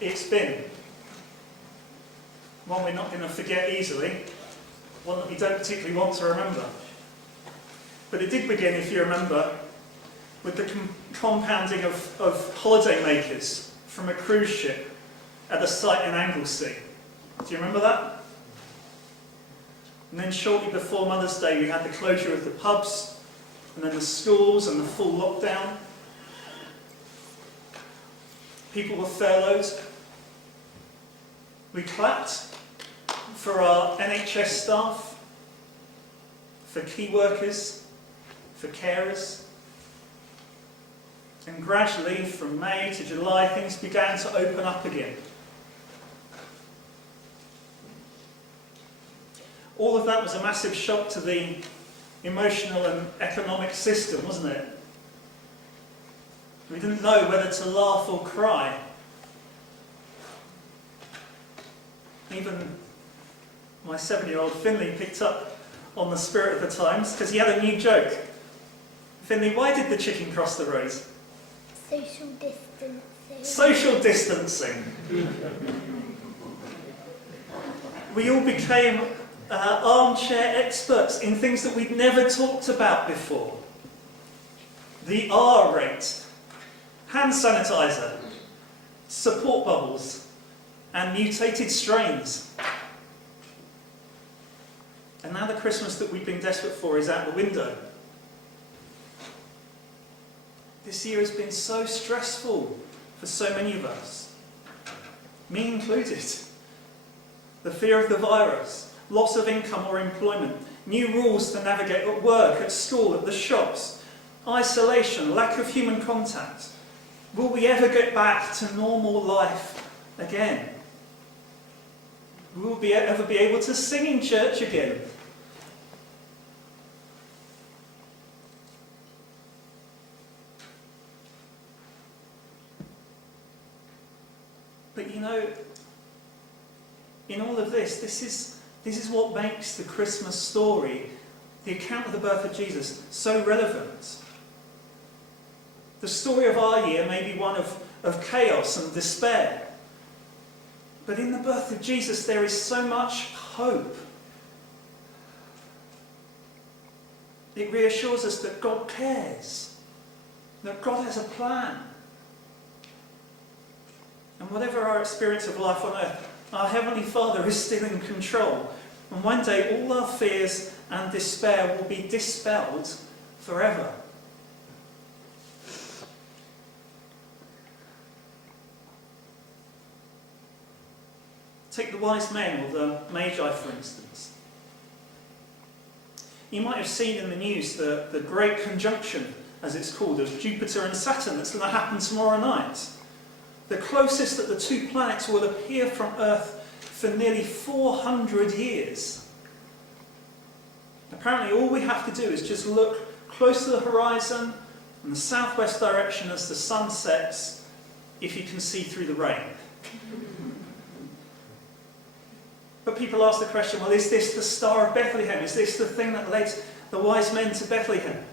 it's been. One we're not going to forget easily, one that we don't particularly want to remember. But it did begin, if you remember, with the compounding of holidaymakers from a cruise ship at a site in Anglesey. Do you remember that? And then shortly before Mother's Day we had the closure of the pubs, and then the schools and the full lockdown. People were furloughed. We clapped for our NHS staff, for key workers, for carers. And gradually, from May to July, things began to open up again. All of that was a massive shock to the emotional and economic system, wasn't it? We didn't know whether to laugh or cry. Even my 7-year-old Finley picked up on the spirit of the times because he had a new joke. Finley, why did the chicken cross the road? Social distancing. Social distancing. We all became armchair experts in things that we'd never talked about before. The R rate, hand sanitizer, support bubbles, and mutated strains. And now the Christmas that we've been desperate for is out the window. This year has been so stressful for so many of us, me included. The fear of the virus, loss of income or employment, new rules to navigate at work, at school, at the shops, isolation, lack of human contact. Will we ever get back to normal life again? Will we ever be able to sing in church again? But you know, in all of this, this is what makes the Christmas story, the account of the birth of Jesus, so relevant. The story of our year may be one of chaos and despair. But in the birth of Jesus, there is so much hope. It reassures us that God cares, that God has a plan. And whatever our experience of life on earth, our Heavenly Father is still in control. And one day all our fears and despair will be dispelled forever. Take the wise men or the Magi, for instance. You might have seen in the news the great conjunction, as it's called, of Jupiter and Saturn that's going to happen tomorrow night. The closest that the two planets will appear from Earth for nearly 400 years. Apparently all we have to do is just look close to the horizon in the southwest direction as the sun sets, if you can see through the rain. But people ask the question, well, is this the Star of Bethlehem? Is this the thing that led the wise men to Bethlehem?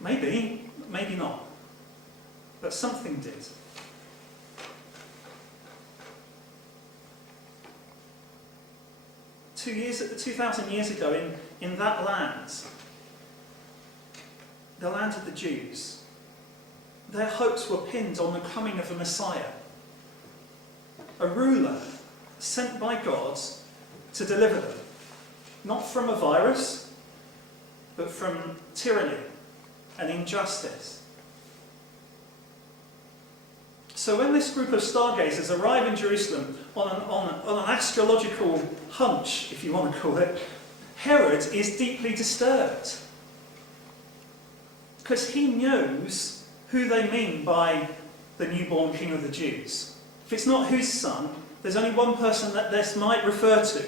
Maybe, maybe not. But something did. 2,000 years ago, in that land, the land of the Jews, their hopes were pinned on the coming of a Messiah, a ruler sent by God to deliver them, not from a virus, but from tyranny and injustice. So when this group of stargazers arrive in Jerusalem on an astrological hunch, if you want to call it, Herod is deeply disturbed. Because he knows who they mean by the newborn King of the Jews. If it's not his son, there's only one person that this might refer to,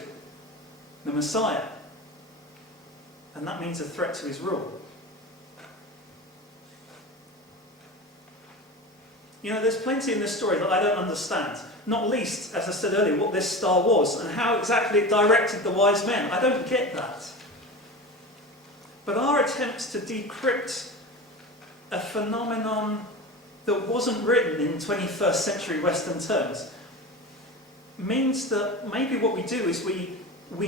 the Messiah. And that means a threat to his rule. You know, there's plenty in this story that I don't understand. Not least, as I said earlier, what this star was and how exactly it directed the wise men. I don't get that. But our attempts to decrypt a phenomenon that wasn't written in 21st century Western terms means that maybe what we do is we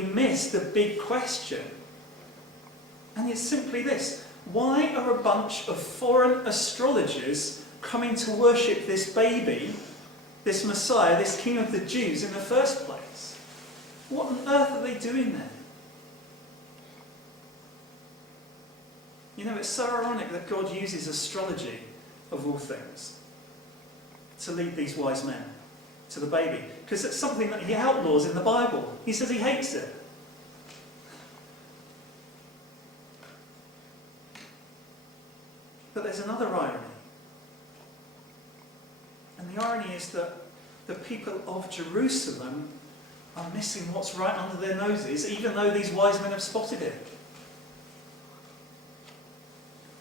miss the big question. And it's simply this: why are a bunch of foreign astrologers coming to worship this baby, this Messiah, this King of the Jews in the first place? What on earth are they doing there? You know, it's so ironic that God uses astrology, of all things, to lead these wise men to the baby. Because it's something that he outlaws in the Bible. He says he hates it. But there's another irony. And the irony is that the people of Jerusalem are missing what's right under their noses, even though these wise men have spotted it.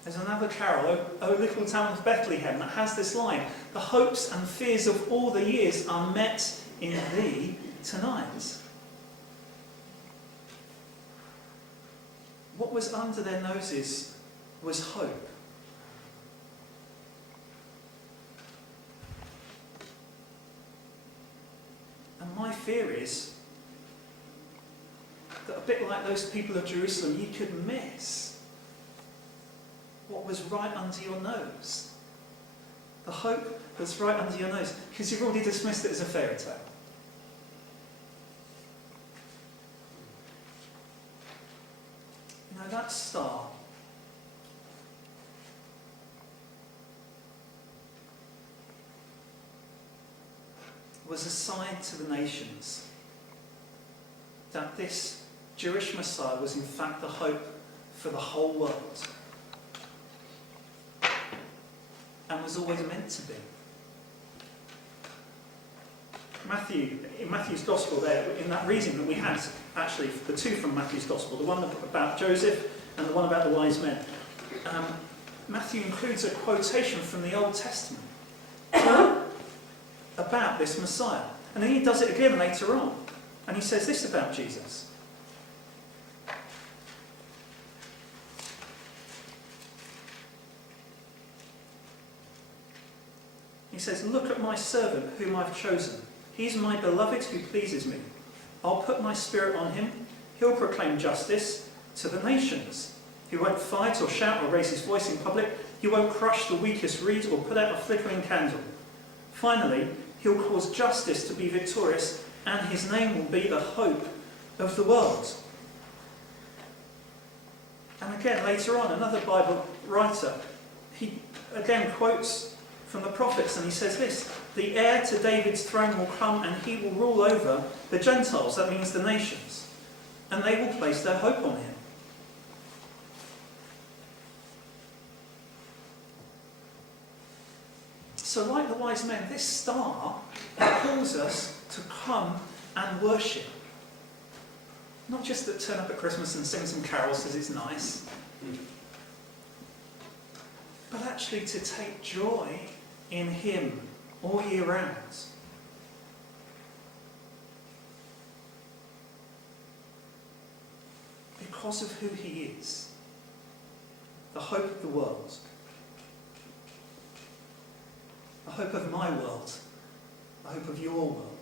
There's another carol, O Little Town of Bethlehem, that has this line: the hopes and fears of all the years are met in thee tonight. What was under their noses was hope. And my fear is that a bit like those people of Jerusalem, you could miss what was right under your nose. The hope that's right under your nose, because you've already dismissed it as a fairy tale. You know, that star was a sign to the nations that this Jewish Messiah was in fact the hope for the whole world, and was always meant to be. In Matthew's Gospel there, in that reading that we had, actually, the two from Matthew's Gospel, the one about Joseph and the one about the wise men, Matthew includes a quotation from the Old Testament about this Messiah. And then he does it again later on. And he says this about Jesus. He says, "Look at my servant whom I've chosen. He's my beloved who pleases me. I'll put my spirit on him. He'll proclaim justice to the nations. He won't fight or shout or raise his voice in public. He won't crush the weakest reed or put out a flickering candle. Finally, he'll cause justice to be victorious, and his name will be the hope of the world." And again, later on, another Bible writer, he again quotes from the prophets, and he says this: "The heir to David's throne will come, and he will rule over the Gentiles," that means the nations, "and they will place their hope on him." So like the wise men, this star calls us to come and worship. Not just to turn up at Christmas and sing some carols because it's nice, but actually to take joy in him all year round. Because of who he is, the hope of the world, the hope of my world, the hope of your world.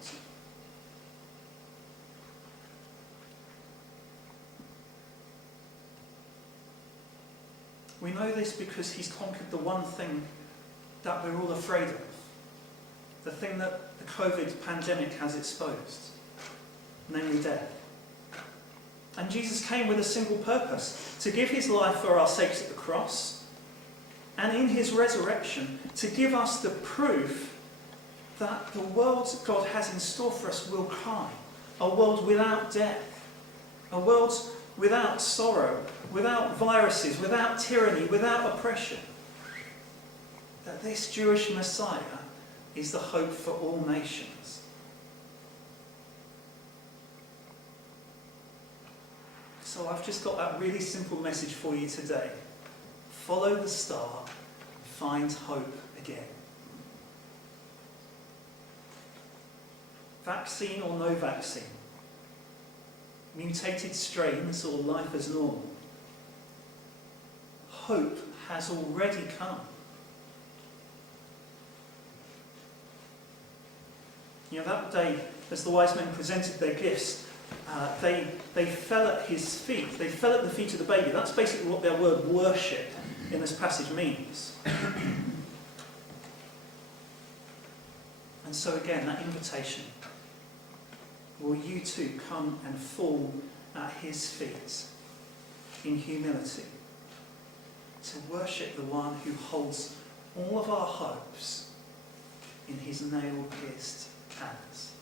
We know this because he's conquered the one thing that we're all afraid of, the thing that the COVID pandemic has exposed, namely death. And Jesus came with a single purpose: to give his life for our sakes at the cross, and in his resurrection to give us the proof that the world God has in store for us will come. A world without death, a world without sorrow, without viruses, without tyranny, without oppression. That this Jewish Messiah is the hope for all nations. So I've just got that really simple message for you today. Follow the star, find hope again. Vaccine or no vaccine, mutated strains or life as normal, hope has already come. You know, that day, as the wise men presented their gifts, they fell at his feet. They fell at the feet of the baby. That's basically what their word worship in this passage means. And so again, that invitation, will you too come and fall at his feet in humility to worship the one who holds all of our hopes in his nail-pierced hands?